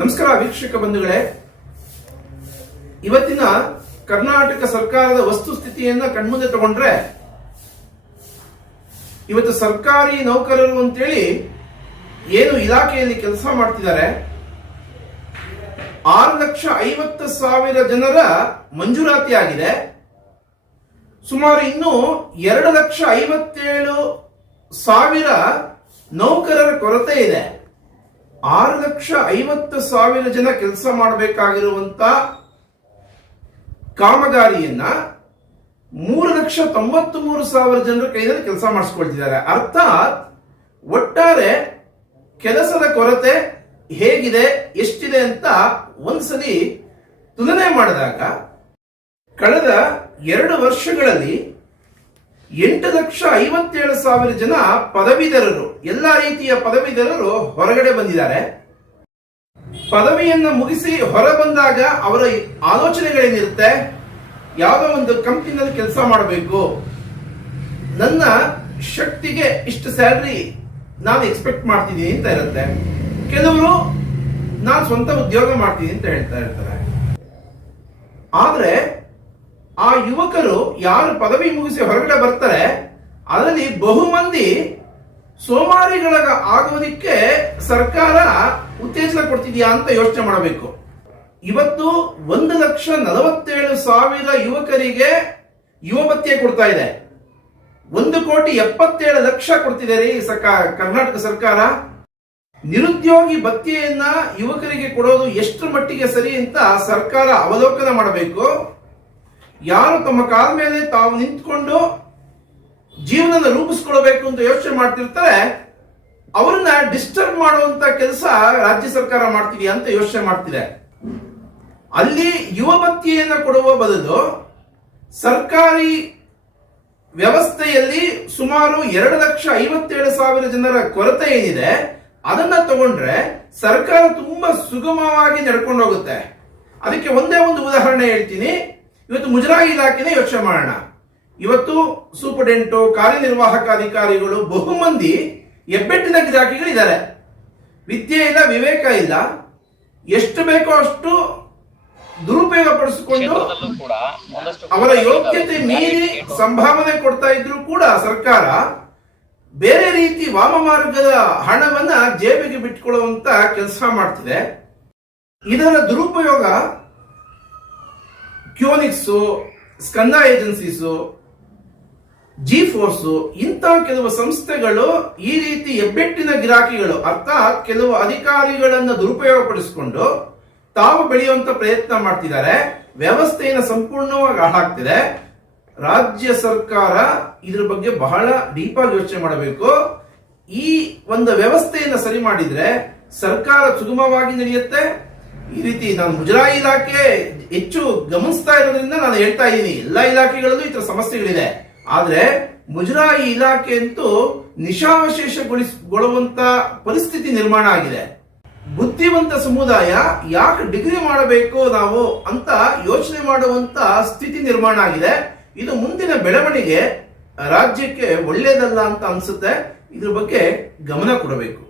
ನಮಸ್ಕಾರ ವೀಕ್ಷಕ ಬಂಧುಗಳೇ. ಇವತ್ತಿನ ಕರ್ನಾಟಕ ಸರ್ಕಾರದ ವಸ್ತುಸ್ಥಿತಿಯನ್ನ ಕಣ್ಮುಂದೆ ತಗೊಂಡ್ರೆ, ಇವತ್ತು ಸರ್ಕಾರಿ ನೌಕರರು ಅಂತೇಳಿ ಏನು ಇಲಾಖೆಯಲ್ಲಿ ಕೆಲಸ ಮಾಡ್ತಿದ್ದಾರೆ. ಆರು ಲಕ್ಷ ಐವತ್ತು ಸಾವಿರ ಜನರ ಮಂಜೂರಾತಿ ಆಗಿದೆ. ಸುಮಾರು ಇನ್ನು ಎರಡು ಲಕ್ಷ ಐವತ್ತೇಳು ಸಾವಿರ ನೌಕರರ ಕೊರತೆ ಇದೆ. ಆರು ಲಕ್ಷ ಐವತ್ತು ಸಾವಿರ ಜನ ಕೆಲಸ ಮಾಡಬೇಕಾಗಿರುವಂತ ಕಾಮಗಾರಿಯನ್ನ ಮೂರು ಲಕ್ಷ ತೊಂಬತ್ತು ಮೂರು ಸಾವಿರ ಜನರ ಕೈಯಲ್ಲಿ ಕೆಲಸ ಮಾಡಿಸ್ಕೊಳ್ತಿದ್ದಾರೆ. ಅರ್ಥಾತ್ ಒಟ್ಟಾರೆ ಕೆಲಸದ ಕೊರತೆ ಹೇಗಿದೆ, ಎಷ್ಟಿದೆ ಅಂತ ಒಂದ್ಸಲಿ ತುಲನೆ ಮಾಡಿದಾಗ, ಕಳೆದ ಎರಡು ವರ್ಷಗಳಲ್ಲಿ ಎಂಟು ಲಕ್ಷ ಐವತ್ತೇಳು ಸಾವಿರ ಜನ ಪದವೀಧರರು, ಎಲ್ಲ ರೀತಿಯ ಪದವೀಧರರು ಹೊರಗಡೆ ಬಂದಿದ್ದಾರೆ. ಪದವಿಯನ್ನು ಮುಗಿಸಿ ಹೊರ ಬಂದಾಗ ಅವರ ಆಲೋಚನೆಗಳೇನಿರುತ್ತೆ? ಯಾವುದೋ ಒಂದು ಕಂಪ್ನಿನಲ್ಲಿ ಕೆಲಸ ಮಾಡಬೇಕು. ನನ್ನ ಶಕ್ತಿಗೆ ಇಷ್ಟು ಸ್ಯಾಲ್ರಿ ನಾನು ಎಕ್ಸ್ಪೆಕ್ಟ್ ಮಾಡ್ತಿದ್ದೀನಿ ಅಂತ ಇರುತ್ತೆ. ಕೆಲವರು, ನಾನು ಸ್ವಂತ ಉದ್ಯೋಗ ಮಾಡ್ತೀನಿ ಅಂತ ಹೇಳ್ತಾ ಇರ್ತಾರೆ. ಆದ್ರೆ ಆ ಯುವಕರು ಯಾರು ಪದವಿ ಮುಗಿಸಿ ಹೊರಗಡೆ ಬರ್ತಾರೆ, ಅದರಲ್ಲಿ ಬಹುಮಂದಿ ಸೋಮಾರಿಗಳ ಆಗೋದಿಕ್ಕೆ ಸರ್ಕಾರ ಉತ್ತೇಜನ ಕೊಡ್ತಿದೆಯಾ ಅಂತ ಯೋಚನೆ ಮಾಡಬೇಕು. ಇವತ್ತು ಒಂದು ಲಕ್ಷ ನಲವತ್ತೇಳು ಸಾವಿರ ಯುವಕರಿಗೆ ಯುವ ಭತ್ಯೆ ಕೊಡ್ತಾ ಇದೆ. ಒಂದು ಕೋಟಿ ಎಪ್ಪತ್ತೇಳು ಲಕ್ಷ ಕೊಡ್ತಿದೆ ರೀ ಸರ್ಕಾರ, ಕರ್ನಾಟಕ ಸರ್ಕಾರ. ನಿರುದ್ಯೋಗಿ ಭತ್ಯೆಯನ್ನ ಯುವಕರಿಗೆ ಕೊಡೋದು ಎಷ್ಟು ಮಟ್ಟಿಗೆ ಸರಿ ಅಂತ ಸರ್ಕಾರ ಅವಲೋಕನ ಮಾಡಬೇಕು. ಯಾರು ತಮ್ಮ ಕಾಲ ಮೇಲೆ ತಾವು ನಿಂತ್ಕೊಂಡು ಜೀವನದ ರೂಪಿಸ್ಕೊಳ್ಬೇಕು ಅಂತ ಯೋಚನೆ ಮಾಡ್ತಿರ್ತಾರೆ, ಅವರನ್ನ ಡಿಸ್ಟರ್ಬ್ ಮಾಡುವಂತ ಕೆಲಸ ರಾಜ್ಯ ಸರ್ಕಾರ ಮಾಡ್ತೀವಿ ಅಂತ ಯೋಚನೆ ಮಾಡ್ತಿದೆ. ಅಲ್ಲಿ ಯುವ ಭತ್ಯೆಯನ್ನು ಕೊಡುವ ಬದಲು ಸರ್ಕಾರಿ ವ್ಯವಸ್ಥೆಯಲ್ಲಿ ಸುಮಾರು ಎರಡು ಲಕ್ಷ ಐವತ್ತೇಳು ಸಾವಿರ ಜನರ ಕೊರತೆ ಏನಿದೆ, ಅದನ್ನ ತಗೊಂಡ್ರೆ ಸರ್ಕಾರ ತುಂಬಾ ಸುಗಮವಾಗಿ ನಡ್ಕೊಂಡು ಹೋಗುತ್ತೆ. ಅದಕ್ಕೆ ಒಂದೇ ಒಂದು ಉದಾಹರಣೆ ಹೇಳ್ತೀನಿ. ಇವತ್ತು ಮುಜರಾಯಿ ಇಲಾಖೆನೇ ಯೋಚನೆ ಮಾಡೋಣ. ಇವತ್ತು ಸೂಪರ್ಡೆಂಟು ಕಾರ್ಯನಿರ್ವಾಹಕ ಅಧಿಕಾರಿಗಳು ಬಹುಮಂದಿ ಹೆಬ್ಬೆಟ್ಟಿನ ಗಿರಾಕಿಗಳಿದ್ದಾರೆ. ವಿದ್ಯೆ ಇಲ್ಲ, ವಿವೇಕ ಇಲ್ಲ. ಎಷ್ಟು ಬೇಕೋ ಅಷ್ಟು ದುರುಪಯೋಗ ಪಡಿಸಿಕೊಂಡು ಅವರ ಯೋಗ್ಯತೆ ಮೀರಿ ಸಂಭಾವನೆ ಕೊಡ್ತಾ ಇದ್ರು ಕೂಡ ಸರ್ಕಾರ ಬೇರೆ ರೀತಿ ವಾಮ ಮಾರ್ಗದ ಹಣವನ್ನ ಜೇಬಿಗೆ ಬಿಟ್ಕೊಳ್ಳುವಂತ ಕೆಲಸ ಮಾಡ್ತಿದೆ. ಇದರ ದುರುಪಯೋಗ Keonics, Skanda agencies G force ಇಂತಹ ಕೆಲವು ಸಂಸ್ಥೆಗಳು ಈ ರೀತಿ ಹೆಬ್ಬೆಟ್ಟಿನ ಗಿರಾಕಿಗಳು, ಅರ್ಥಾತ್ ಕೆಲವು ಅಧಿಕಾರಿಗಳನ್ನು ದುರುಪಯೋಗಪಡಿಸಿಕೊಂಡು ತಾವು ಬೆಳೆಯುವಂತ ಪ್ರಯತ್ನ ಮಾಡ್ತಿದ್ದಾರೆ. ವ್ಯವಸ್ಥೆಯನ್ನು ಸಂಪೂರ್ಣವಾಗಿ ಹಾಳಾಗ್ತಿದೆ. ರಾಜ್ಯ ಸರ್ಕಾರ ಇದ್ರ ಬಗ್ಗೆ ಬಹಳ ಡೀಪಾಗಿ ಯೋಚನೆ ಮಾಡಬೇಕು. ಈ ಒಂದು ವ್ಯವಸ್ಥೆಯನ್ನು ಸರಿ ಮಾಡಿದ್ರೆ ಸರ್ಕಾರ ಸುಗಮವಾಗಿ ನಡೆಯುತ್ತೆ. ಈ ರೀತಿ ನಾನು ಮುಜರಾಯಿ ಇಲಾಖೆ ಹೆಚ್ಚು ಗಮನಿಸ್ತಾ ಇರೋದ್ರಿಂದ ನಾನು ಹೇಳ್ತಾ ಇದ್ದೀನಿ. ಎಲ್ಲಾ ಇಲಾಖೆಗಳಲ್ಲೂ ಈ ತರ ಸಮಸ್ಯೆಗಳಿದೆ. ಆದ್ರೆ ಮುಜರಾಯಿ ಇಲಾಖೆ ಅಂತೂ ಪರಿಸ್ಥಿತಿ ನಿರ್ಮಾಣ ಆಗಿದೆ. ಬುದ್ಧಿವಂತ ಸಮುದಾಯ ಯಾಕೆ ಡಿಗ್ರಿ ಮಾಡಬೇಕು ನಾವು ಅಂತ ಯೋಚನೆ ಮಾಡುವಂತ ಸ್ಥಿತಿ ನಿರ್ಮಾಣ ಆಗಿದೆ. ಇದು ಮುಂದಿನ ಬೆಳವಣಿಗೆ ರಾಜ್ಯಕ್ಕೆ ಒಳ್ಳೇದಲ್ಲ ಅಂತ ಅನ್ಸುತ್ತೆ. ಇದ್ರ ಬಗ್ಗೆ ಗಮನ ಕೊಡಬೇಕು.